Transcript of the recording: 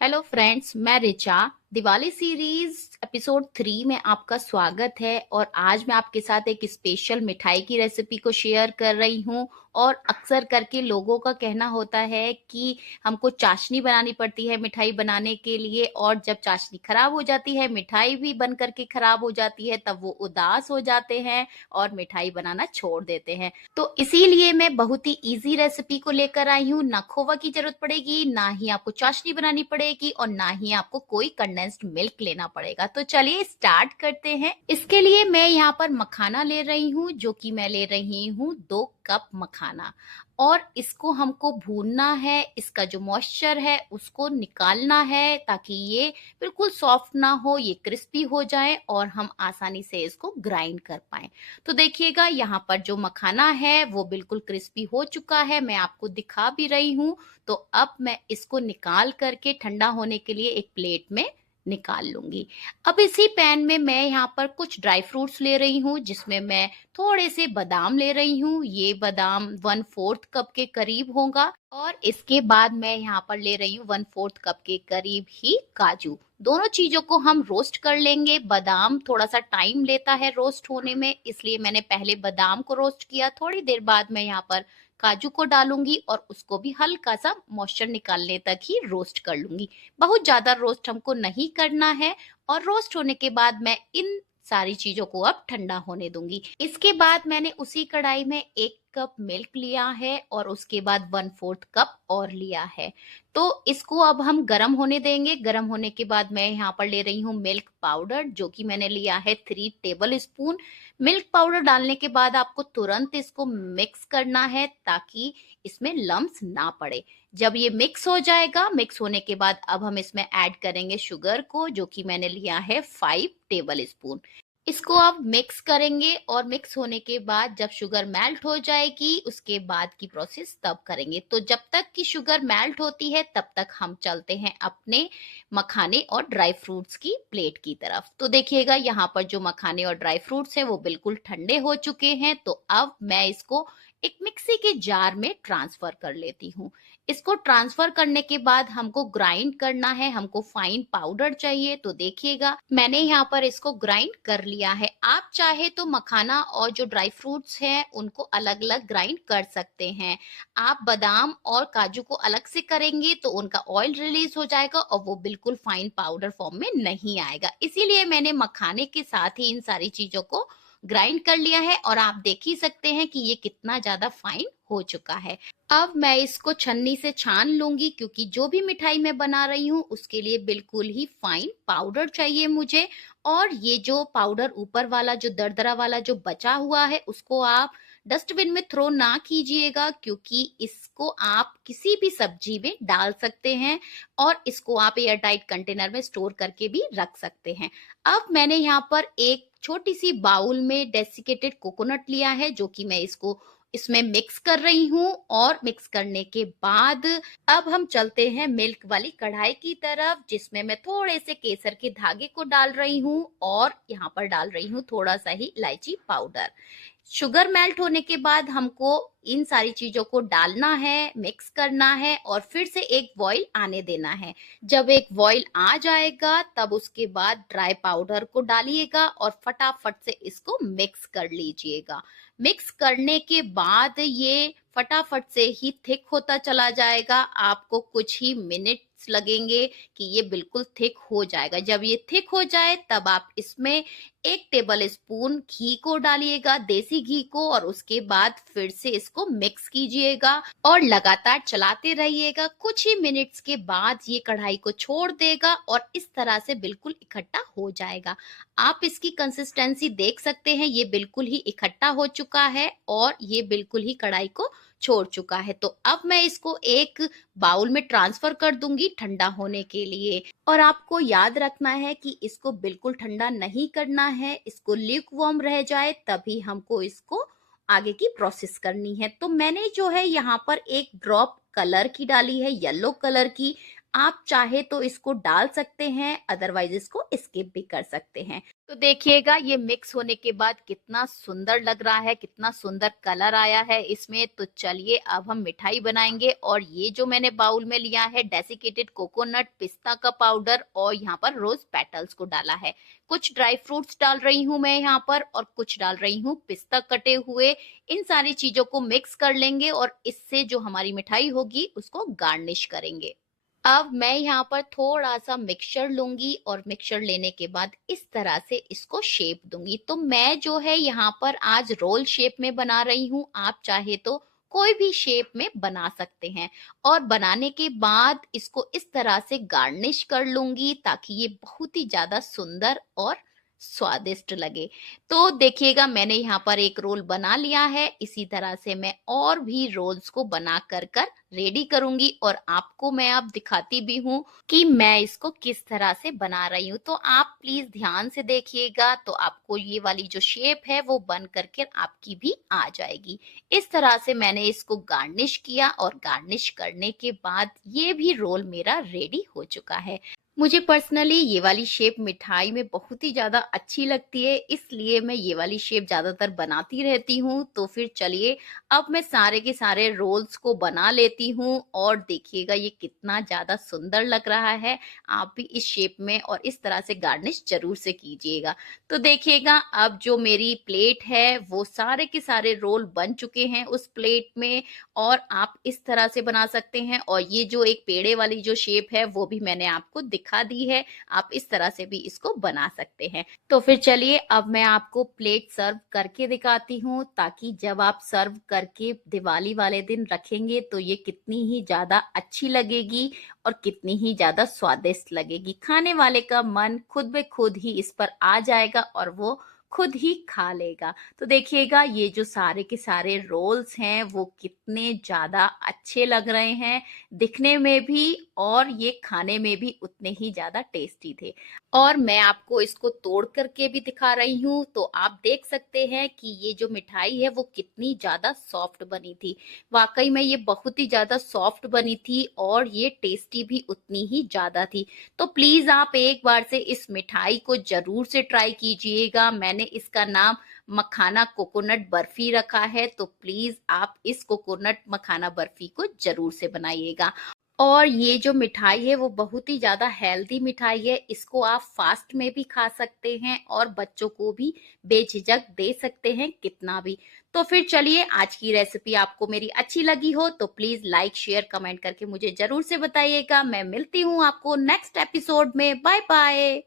Hello friends, मैं Richa. Diwali series episode 3 में आपका स्वागत है। और आज मैं आपके साथ एक स्पेशल मिठाई की रेसिपी को शेयर कर रही हूं। और अक्सर करके लोगों का कहना होता है कि हमको चाशनी बनानी पड़ती है मिठाई बनाने के लिए, और जब चाशनी खराब हो जाती है, मिठाई भी बन करके खराब हो जाती है, तब वो उदास हो जाते हैं और मिठाई बनाना छोड़ देते हैं। तो इसीलिए मैं बहुत ही इजी रेसिपी को लेकर आई हूँ। ना खोवा की जरूरत पड़ेगी, ना ही आपको चाशनी बनानी पड़ेगी, और ना ही आपको कोई कंडेंस्ड मिल्क लेना पड़ेगा। तो चलिए स्टार्ट करते हैं। इसके लिए मैं यहाँ पर मखाना ले रही हूँ, जो कि मैं ले रही हूँ 2 कप मखाना। और इसको हमको भूनना है, इसका जो मॉइस्चर है उसको निकालना है, ताकि ये बिल्कुल सॉफ्ट ना हो, ये क्रिस्पी हो जाए और हम आसानी से इसको ग्राइंड कर पाए। तो देखिएगा, यहाँ पर जो मखाना है वो बिल्कुल क्रिस्पी हो चुका है, मैं आपको दिखा भी रही हूँ। तो अब मैं इसको निकाल करके ठंडा होने के लिए एक प्लेट में निकाल लूंगी। अब इसी पैन में मैं यहाँ पर कुछ ड्राई फ्रूट्स ले रही हूँ, जिसमें मैं थोड़े से बादाम ले रही हूँ। ये बादाम 1/4 कप के करीब होगा। और इसके बाद मैं यहाँ पर ले रही हूँ 1/4 कप के करीब ही काजू। दोनों चीजों को हम रोस्ट कर लेंगे। बादाम थोड़ा सा टाइम लेता है रोस्ट होने में, इसलिए मैंने पहले बादाम को रोस्ट किया। थोड़ी देर बाद मैं यहाँ पर काजू को डालूंगी और उसको भी हल्का सा मॉइस्चर निकालने तक ही रोस्ट कर लूंगी। बहुत ज्यादा रोस्ट हमको नहीं करना है। और रोस्ट होने के बाद मैं इन सारी चीजों को अब ठंडा होने दूंगी। इसके बाद मैंने उसी कढ़ाई में 1 कप मिल्क लिया है, और उसके बाद 1/4 कप और लिया है। तो इसको अब हम गर्म होने देंगे। गर्म होने के बाद मैं यहाँ पर ले रही हूँ मिल्क पाउडर, जो कि मैंने लिया है 3 टेबल स्पून। मिल्क पाउडर डालने के बाद आपको तुरंत इसको मिक्स करना है, ताकि इसमें लम्स ना पड़े। जब ये मिक्स हो जाएगा, मिक्स होने के बाद अब हम इसमें ऐड करेंगे शुगर को, जो कि मैंने लिया है 5 टेबल स्पून। इसको अब मिक्स करेंगे, और मिक्स होने के बाद जब शुगर मेल्ट हो जाएगी, उसके बाद की प्रोसेस तब करेंगे। तो जब तक कि शुगर मेल्ट होती है, तब तक हम चलते हैं अपने मखाने और ड्राई फ्रूट्स की प्लेट की तरफ। तो देखिएगा, यहाँ पर जो मखाने और ड्राई फ्रूट्स हैं वो बिल्कुल ठंडे हो चुके हैं। तो अब मैं इसको एक मिक्सी के जार में ट्रांसफर कर लेती हूँ। इसको ट्रांसफर करने के बाद हमको ग्राइंड करना है, हमको फाइन पाउडर चाहिए। तो देखिएगा, मैंने यहाँ पर इसको ग्राइंड कर लिया है। आप चाहे तो मखाना और जो ड्राई फ्रूट्स हैं उनको अलग अलग ग्राइंड कर सकते हैं। आप बादाम और काजू को अलग से करेंगे तो उनका ऑयल रिलीज हो जाएगा और वो बिल्कुल फाइन पाउडर फॉर्म में नहीं आएगा। इसीलिए मैंने मखाने के साथ ही इन सारी चीजों को ग्राइंड कर लिया है, और आप देख ही सकते हैं कि ये कितना ज्यादा फाइन हो चुका है। अब मैं इसको छन्नी से छान लूंगी, क्योंकि जो भी मिठाई मैं बना रही हूँ उसके लिए बिल्कुल ही फाइन पाउडर चाहिए मुझे। और ये जो पाउडर ऊपर वाला, जो दरदरा वाला जो बचा हुआ है, उसको आप डस्टबिन में थ्रो ना कीजिएगा, क्योंकि इसको आप किसी भी सब्जी में डाल सकते हैं, और इसको आप एयर टाइट कंटेनर में स्टोर करके भी रख सकते हैं। अब मैंने यहाँ पर एक छोटी सी बाउल में डेसिकेटेड कोकोनट लिया है, जो कि मैं इसको इसमें मिक्स कर रही हूँ। और मिक्स करने के बाद अब हम चलते हैं मिल्क वाली कढ़ाई की तरफ, जिसमें मैं थोड़े से केसर के धागे को डाल रही हूँ, और यहाँ पर डाल रही हूँ थोड़ा सा ही इलायची पाउडर। शुगर मेल्ट होने के बाद हमको इन सारी चीजों को डालना है, मिक्स करना है, और फिर से एक बॉईल आने देना है। जब एक बॉईल आ जाएगा, तब उसके बाद ड्राई पाउडर को डालिएगा और फटाफट से इसको मिक्स कर लीजिएगा। मिक्स करने के बाद ये फटाफट से ही थिक होता चला जाएगा। आपको कुछ ही मिनट्स लगेंगे कि ये बिल्कुल थिक हो जाएगा। जब ये थिक हो जाए, तब आप इसमें 1 टेबल स्पून घी को डालिएगा, देसी घी को, और उसके बाद फिर से इसको मिक्स कीजिएगा और लगातार चलाते रहिएगा। कुछ ही मिनट्स के बाद ये कढ़ाई को छोड़ देगा और इस तरह से बिल्कुल इकट्ठा हो जाएगा। आप इसकी कंसिस्टेंसी देख सकते हैं, ये बिल्कुल ही इकट्ठा हो चुका है और ये बिल्कुल ही कढ़ाई को छोड़ चुका है। तो अब मैं इसको एक बाउल में ट्रांसफर कर दूंगी ठंडा होने के लिए। और आपको याद रखना है कि इसको बिल्कुल ठंडा नहीं करना है, इसको ल्यूकवार्म रह जाए तभी हमको इसको आगे की प्रोसेस करनी है। तो मैंने जो है यहाँ पर एक ड्रॉप कलर की डाली है, येलो कलर की। आप चाहे तो इसको डाल सकते हैं, अदरवाइज इसको स्किप भी कर सकते हैं। तो देखिएगा ये मिक्स होने के बाद कितना सुंदर लग रहा है, कितना सुंदर कलर आया है इसमें। तो चलिए अब हम मिठाई बनाएंगे। और ये जो मैंने बाउल में लिया है डेसिकेटेड कोकोनट, पिस्ता का पाउडर और यहाँ पर रोज पेटल्स को डाला है। कुछ ड्राई फ्रूट्स डाल रही हूँ मैं यहाँ पर और कुछ डाल रही हूँ पिस्ता कटे हुए। इन सारी चीजों को मिक्स कर लेंगे और इससे जो हमारी मिठाई होगी उसको गार्निश करेंगे। अब मैं यहाँ पर थोड़ा-सा मिक्सचर लूँगी और मिक्सचर लेने के बाद इस तरह से इसको शेप दूँगी। तो मैं जो है यहाँ पर आज रोल शेप में बना रही हूँ, आप चाहे तो कोई भी शेप में बना सकते हैं। और बनाने के बाद इसको इस तरह से गार्निश कर लूँगी ताकि ये बहुत ही ज़्यादा सुंदर और स्वादिष्ट लगे। तो देखिएगा मैंने यहाँ पर एक रोल बना लिया है। इसी तरह से मैं और भी रोल्स को बना कर रेडी करूँगी और आपको मैं अब दिखाती भी हूँ कि मैं इसको किस तरह से बना रही हूँ। तो आप प्लीज़ ध्यान से देखिएगा तो आपको ये वाली जो शेप है वो बन कर के आपकी भी आ जाएगी। इस तरह से मैंने इसको गार्निश किया और गार्निश करने के बाद ये भी रोल मेरा रेडी हो चुका है। मुझे पर्सनली ये वाली शेप मिठाई में बहुत ही ज़्यादा अच्छी लगती है, इसलिए मैं ये वाली शेप ज़्यादातर बनाती रहती हूँ। तो फिर चलिए अब मैं सारे के सारे रोल्स को बना लेती हूँ और देखिएगा ये कितना ज़्यादा सुंदर लग रहा है। आप भी इस शेप में और इस तरह से गार्निश ज़रूर से कीजिएगा। तो देखिएगा अब जो मेरी प्लेट है वो सारे के सारे रोल बन चुके हैं उस प्लेट में। और आप इस तरह से बना सकते हैं और ये जो एक पेड़े वाली जो शेप है वो भी मैंने आपको दिखा दी है। आप इस तरह से भी इसको बना सकते हैं। तो फिर चलिए अब मैं आपको प्लेट सर्व करके दिखाती हूँ ताकि जब आप सर्व करके दिवाली वाले दिन रखेंगे तो ये कितनी ही ज़्यादा अच्छी लगेगी और कितनी ही ज़्यादा स्वादिष्ट लगेगी। खाने वाले का मन खुद ब खुद ही इस पर आ जाएगा और वो खुद ही खा लेगा। तो देखिएगा ये जो सारे के सारे रोल्स हैं वो कितने ज़्यादा अच्छे लग रहे हैं दिखने में भी और ये खाने में भी उतने ही ज़्यादा टेस्टी थे। और मैं आपको इसको तोड़ करके भी दिखा रही हूँ तो आप देख सकते हैं कि ये जो मिठाई है वो कितनी ज़्यादा सॉफ्ट बनी थी। वाक़ई में ये बहुत ही ज़्यादा सॉफ्ट बनी थी और ये टेस्टी भी उतनी ही ज़्यादा थी। तो प्लीज़ आप एक बार से इस मिठाई को ज़रूर से ट्राई कीजिएगा। मैंने इसका नाम मखाना कोकोनट बर्फी रखा है, तो प्लीज़ आप इस कोकोनट मखाना बर्फी को ज़रूर से बनाइएगा। और ये जो मिठाई है वो बहुत ही ज़्यादा हेल्दी मिठाई है। इसको आप फास्ट में भी खा सकते हैं और बच्चों को भी बेझिझक दे सकते हैं कितना भी। तो फिर चलिए आज की रेसिपी आपको मेरी अच्छी लगी हो तो प्लीज़ लाइक, शेयर, कमेंट करके मुझे ज़रूर से बताइएगा। मैं मिलती हूँ आपको नेक्स्ट एपिसोड में। Bye bye.